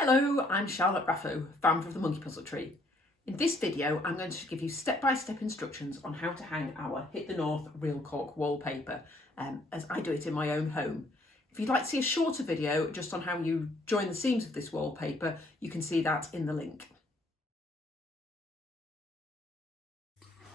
Hello, I'm Charlotte Raffo, founder of the Monkey Puzzle Tree. In this video, I'm going to give you step-by-step instructions on how to hang our Hit the North real cork wallpaper, as I do it in my own home. If you'd like to see a shorter video just on how you join the seams of this wallpaper, you can see that in the link.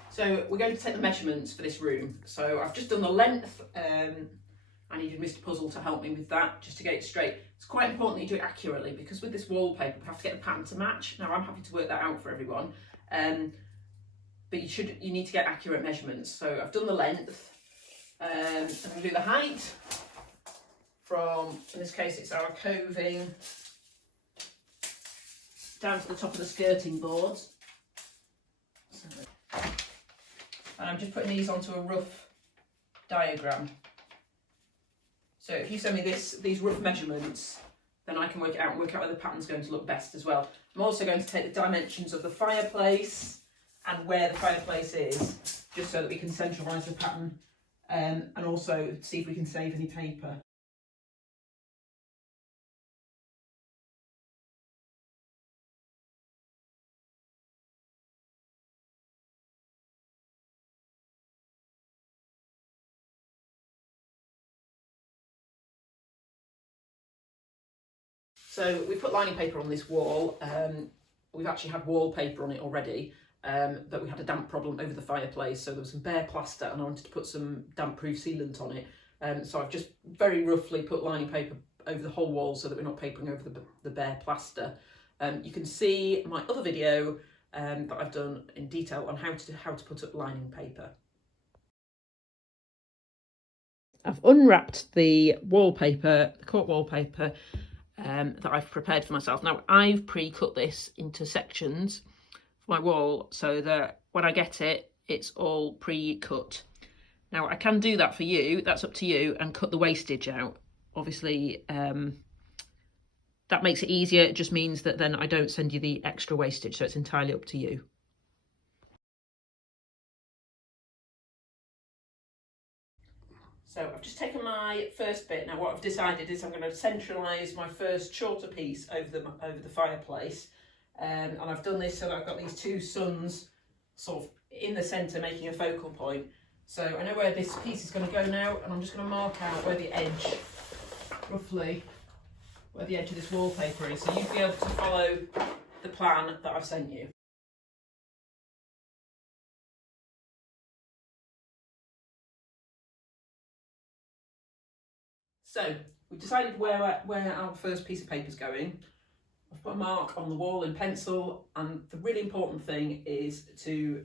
So we're going to take the measurements for this room. So I've just done the length. I needed Mr. Puzzle to help me with that, just to get it straight. It's quite important that you do it accurately, because with this wallpaper, we have to get the pattern to match. Now, I'm happy to work that out for everyone, but you need to get accurate measurements. So I've done the length. I'm going to do the height from, in this case, it's our coving down to the top of the skirting boards. And I'm just putting these onto a rough diagram. So if you send me these rough measurements, then I can work it out and work out where the pattern's going to look best as well. I'm also going to take the dimensions of the fireplace and where the fireplace is, just so that we can centralise the pattern, and also see if we can save any paper. So we've put lining paper on this wall. We've actually had wallpaper on it already, but we had a damp problem over the fireplace, so there was some bare plaster and I wanted to put some damp-proof sealant on it. So I've just very roughly put lining paper over the whole wall so that we're not papering over the bare plaster. You can see my other video that I've done in detail on how to put up lining paper. I've unwrapped the wallpaper, the cork wallpaper, that I've prepared for myself. Now, I've pre-cut this into sections for my wall so that when I get it, it's all pre-cut. Now, I can do that for you, that's up to you, and cut the wastage out. Obviously, that makes it easier. It just means that then I don't send you the extra wastage, so it's entirely up to you. So I've just taken my first bit. Now what I've decided is I'm going to centralise my first shorter piece over the fireplace, and I've done this so that I've got these two suns sort of in the centre making a focal point. So I know where this piece is going to go now, and I'm just going to mark out where the edge, roughly where the edge of this wallpaper is, so you'll be able to follow the plan that I've sent you. So we've decided where our first piece of paper is going. I've put a mark on the wall in pencil, and the really important thing is to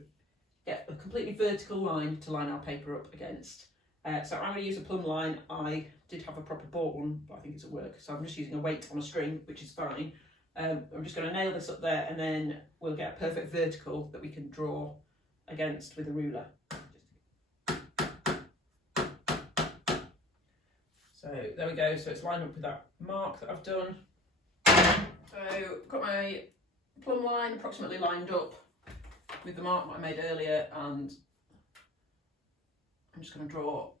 get a completely vertical line to line our paper up against. So I'm going to use a plumb line. I did have a proper bought one, but I think it's at work, so I'm just using a weight on a string, which is fine. I'm just going to nail this up there, and then we'll get a perfect vertical that we can draw against with a ruler. So there we go, so it's lined up with that mark that I've done. So I've got my plumb line approximately lined up with the mark that I made earlier, and I'm just going to draw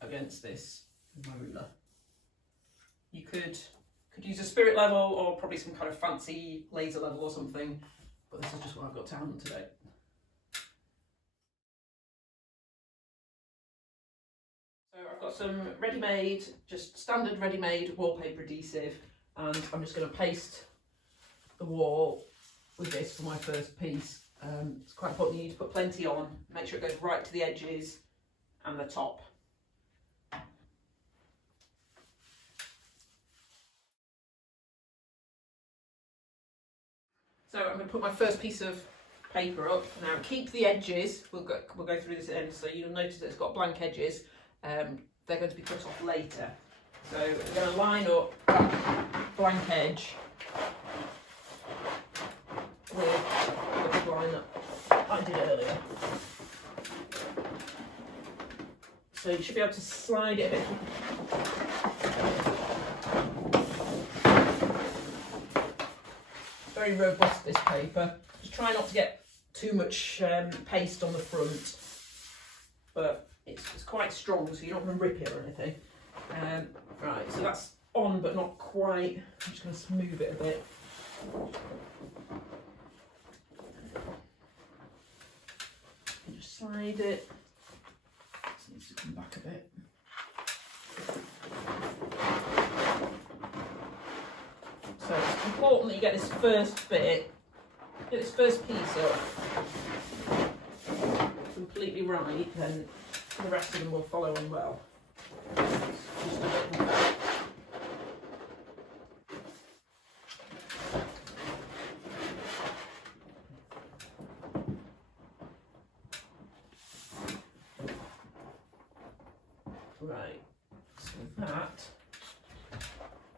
against this with my ruler. You could use a spirit level or probably some kind of fancy laser level or something, but this is just what I've got to hand today. So I've got some ready-made, just standard ready-made wallpaper adhesive, and I'm just going to paste the wall with this for my first piece. It's quite important you need to put plenty on, make sure it goes right to the edges and the top. So I'm going to put my first piece of paper up. Now keep the edges, we'll go through this at the end, so you'll notice that it's got blank edges. They're going to be cut off later. So we're going to line up that blank edge with the line that I did earlier. So you should be able to slide it a bit. It's very robust, this paper. Just try not to get too much paste on the front, but it's quite strong, so you don't want to rip it or anything. Right, so that's on but not quite. I'm just going to smooth it a bit. And just slide it. This needs to come back a bit. So it's important that you get this first bit, get this first piece up completely right, then the rest of them will follow on well. Just a bit more. Right, so that,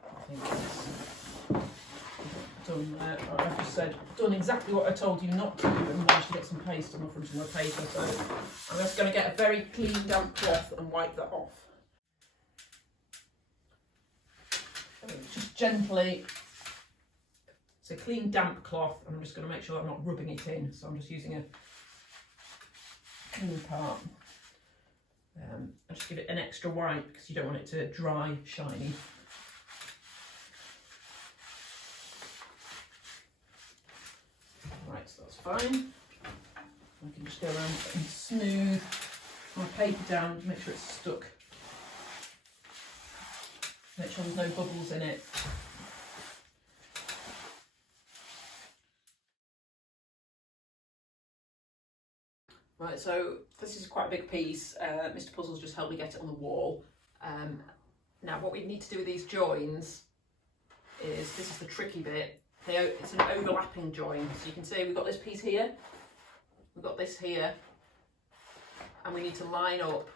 I think it's done there. I've just said, done exactly what I told you not to do and managed to get some paste on the front of my paper. So I'm just going to get a very clean damp cloth and wipe that off. Just gently, it's a clean damp cloth, and I'm just going to make sure I'm not rubbing it in. So I'm just using a clean part. I just give it an extra wipe because you don't want it to dry shiny. Right, so that's fine. I can just go around and smooth my paper down to make sure it's stuck. Make sure there's no bubbles in it. Right, so this is quite a big piece. Mr. Puzzle's just helped me get it on the wall. Now what we need to do with these joins is, this is the tricky bit, it's an overlapping join. So you can see we've got this piece here, we've got this here, and we need to line up.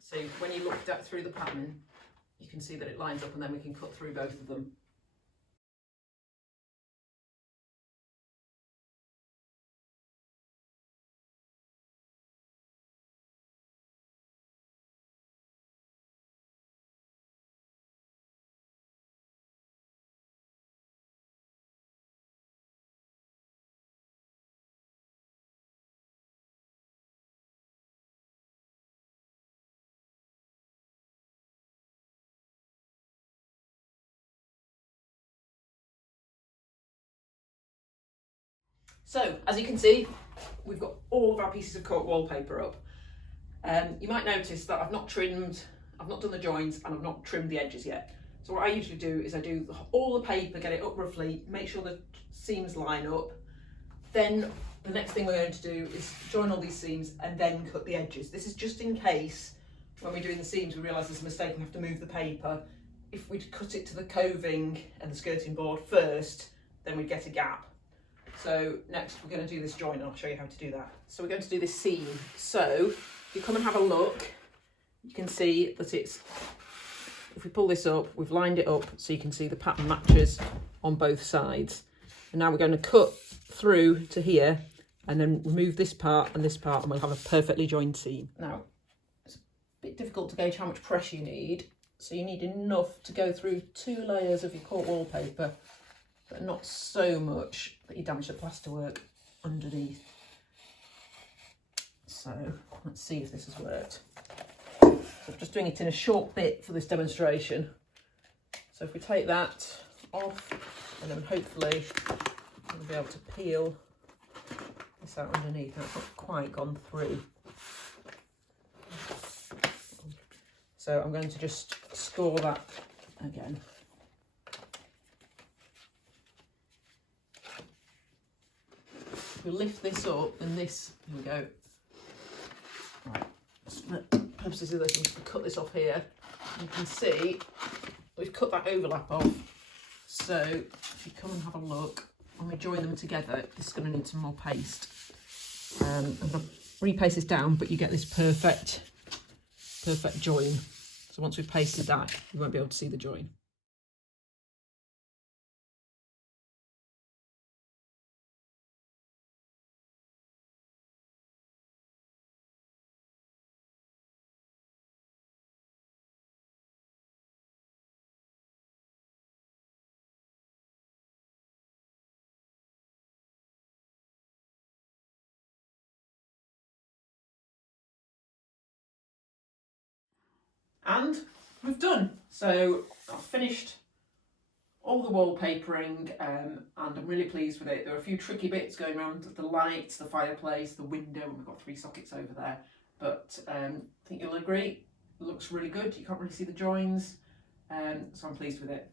So when you look through the pattern, you can see that it lines up, and then we can cut through both of them. So, as you can see, we've got all of our pieces of cork wallpaper up. You might notice that I've not done the joins, and I've not trimmed the edges yet. So what I usually do is I do all the paper, get it up roughly, make sure the seams line up. Then the next thing we're going to do is join all these seams and then cut the edges. This is just in case when we're doing the seams we realise there's a mistake and have to move the paper. If we'd cut it to the coving and the skirting board first, then we'd get a gap. So next we're going to do this join, and I'll show you how to do that. So we're going to do this seam. So if you come and have a look, you can see that it's, if we pull this up, we've lined it up so you can see the pattern matches on both sides. And now we're going to cut through to here and then remove this part, and we'll have a perfectly joined seam. Now, it's a bit difficult to gauge how much pressure you need. So you need enough to go through 2 layers of your cork wallpaper, but not so much that you damage the plasterwork underneath. So let's see if this has worked. So I'm just doing it in a short bit for this demonstration. So if we take that off, and then hopefully we'll be able to peel this out underneath. That's not quite gone through. So I'm going to just score that again. If we lift this up, and this, here we go. Right, for the purposes of this, I'm just going to cut this off here. You can see we've cut that overlap off. So if you come and have a look, when we join them together, this is going to need some more paste. I'm going to repaste this down, but you get this perfect join. So once we've pasted that, you won't be able to see the join. And we've done. So I've finished all the wallpapering and I'm really pleased with it. There are a few tricky bits going around, the lights, the fireplace, the window, and we've got 3 sockets over there. But I think you'll agree, it looks really good. You can't really see the joins, so I'm pleased with it.